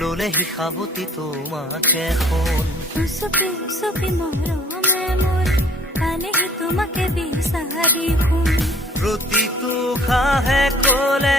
ললে শিখাবতি তোমাকে শুন উচুপি উচুপি মৰমে মোৰ পালেহি তোমাকে বিচাৰি শুন প্ৰতিটো খাহে কলে